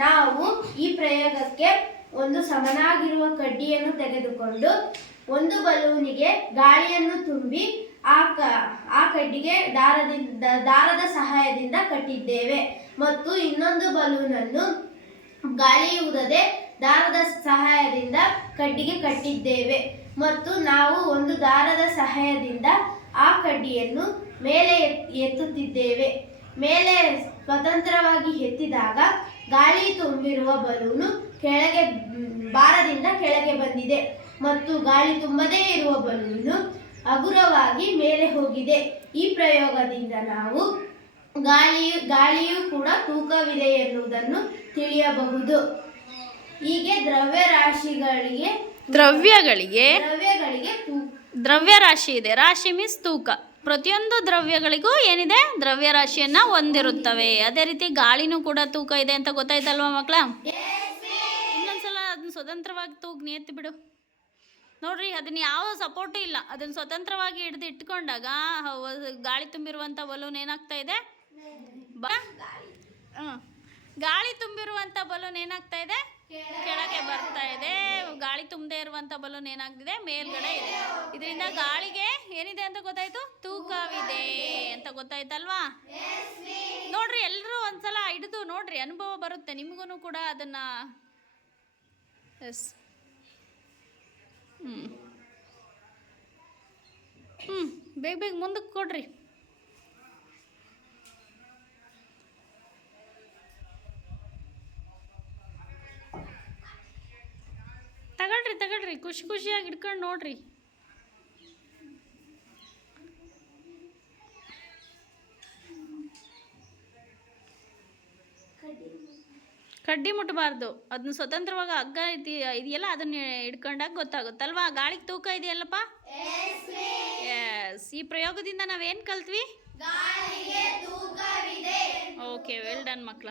ನಾವು ಈ ಪ್ರಯೋಗಕ್ಕೆ ಒಂದು ಸಮನಾಗಿರುವ ಕಡ್ಡಿಯನ್ನು ತೆಗೆದುಕೊಂಡು ಒಂದು ಬಲೂನಿಗೆ ಗಾಳಿಯನ್ನು ತುಂಬಿ ಆ ಕ, ಆ ಕಡ್ಡಿಗೆ ದಾರದಿಂದ ದಾರದ ಸಹಾಯದಿಂದ ಕಟ್ಟಿದ್ದೇವೆ. ಮತ್ತು ಇನ್ನೊಂದು ಬಲೂನನ್ನು ಗಾಳಿಯುವುದೇ ದಾರದ ಸಹಾಯದಿಂದ ಕಡ್ಡಿಗೆ ಕಟ್ಟಿದ್ದೇವೆ. ಮತ್ತು ನಾವು ಒಂದು ದಾರದ ಸಹಾಯದಿಂದ ಆ ಕಡ್ಡಿಯನ್ನು ಮೇಲೆ ಎತ್ತುತ್ತಿದ್ದೇವೆ. ಮೇಲೆ ಸ್ವತಂತ್ರವಾಗಿ ಎತ್ತಿದಾಗ ಗಾಳಿ ತುಂಬಿರುವ ಬಲೂನು ಕೆಳಗೆ ಭಾರದಿಂದ ಕೆಳಗೆ ಬಂದಿದೆ ಮತ್ತು ಗಾಳಿ ತುಂಬದೇ ಇರುವ ಬಲೂನು ಹಗುರವಾಗಿ ಮೇಲೆ ಹೋಗಿದೆ. ಈ ಪ್ರಯೋಗದಿಂದ ನಾವು ಗಾಳಿಯು ಗಾಳಿಯು ಕೂಡ ತೂಕವಿದೆ ಎನ್ನುವುದನ್ನು ತಿಳಿಯಬಹುದು. ಹೀಗೆ ದ್ರವ್ಯರಾಶಿಗಳಿಗೆ ದ್ರವ್ಯಗಳಿಗೆ ದ್ರವ್ಯಗಳಿಗೆ ತೂ ದ್ರವ್ಯ ರಾಶಿ ಇದೆ. ರಾಶಿ ಮೀನ್ಸ್ ತೂಕ. ಪ್ರತಿಯೊಂದು ದ್ರವ್ಯಗಳಿಗೂ ಏನಿದೆ? ದ್ರವ್ಯ ರಾಶಿಯನ್ನ ಹೊಂದಿರುತ್ತವೆ. ಅದೇ ರೀತಿ ಗಾಳಿನೂ ಕೂಡ ತೂಕ ಇದೆ ಅಂತ ಗೊತ್ತಾಯ್ತಲ್ವಾ ಮಕ್ಕಳ? ಇನ್ನೊಂದ್ಸಲ ಅದನ್ನ ಸ್ವತಂತ್ರವಾಗಿ ತೂಗ್ ಎತ್ತಿ ಬಿಡು. ನೋಡ್ರಿ, ಅದನ್ನ ಯಾವ ಸಪೋರ್ಟು ಇಲ್ಲ. ಅದನ್ನ ಸ್ವತಂತ್ರವಾಗಿ ಹಿಡಿದು ಇಟ್ಕೊಂಡಾಗ ಗಾಳಿ ತುಂಬಿರುವಂಥ ಬಲೂನ್ ಏನಾಗ್ತಾ ಇದೆ. ಗಾಳಿ ತುಂಬಿರುವಂಥ ಬಲೂನ್ ಏನಾಗ್ತಾ ಇದೆ? ಕೆಳಗೆ ಬರ್ತಾ ಇದೆ. ಗಾಳಿ ತುಂಬದೇ ಇರುವಂತ ಬಲೂನ್ ಏನಾಗ್ತಿದೆ? ಮೇಲ್ಗಡೆ ಇದೆ. ಇದರಿಂದ ಗಾಳಿಗೆ ಏನಿದೆ ಅಂತ ಗೊತ್ತಾಯ್ತು? ತೂಕವಿದೆ ಅಂತ ಗೊತ್ತಾಯ್ತಲ್ವಾ? ನೋಡ್ರಿ ಎಲ್ಲರೂ ಒಂದ್ಸಲ ಹಿಡಿದು ನೋಡ್ರಿ, ಅನುಭವ ಬರುತ್ತೆ. ನಿಮಗೂ ಕೂಡ ಅದನ್ನ ಎಸ್. ಹ್ಞೂ ಹ್ಞೂ ಬೇಗ ಬೇಗ ಮುಂದಕ್ಕೆ ಕೊಡ್ರಿ. ತಗೊಳ್ರಿ ತಗೊಳ್ರಿ ಖುಷಿ ಖುಷಿಯಾಗಿ ಇಟ್ಕೊಂಡು ನೋಡ್ರಿ. ಕಡ್ಡಿ ಮುಟ್ಟಬಾರ್ದು ಅದನ್ನ ಸ್ವತಂತ್ರವಾಗಿ ಹಗ್ಗ ಐತಿ ಇದೆಯಲ್ಲ ಅದನ್ನ ಹಿಡ್ಕೊಂಡಾಗ ಗೊತ್ತಾಗುತ್ತಲ್ವಾ? ಗಾಳಿಗೆ ತೂಕ ಇದೆಯಲ್ಲಪ್ಪ? ಎಸ್ ಈ ಪ್ರಯೋಗದಿಂದ ನಾವೇನು ಕಲ್ತ್ವಿ? ಓಕೆ ವೆಲ್ ಡನ್ ಮಕ್ಕಳ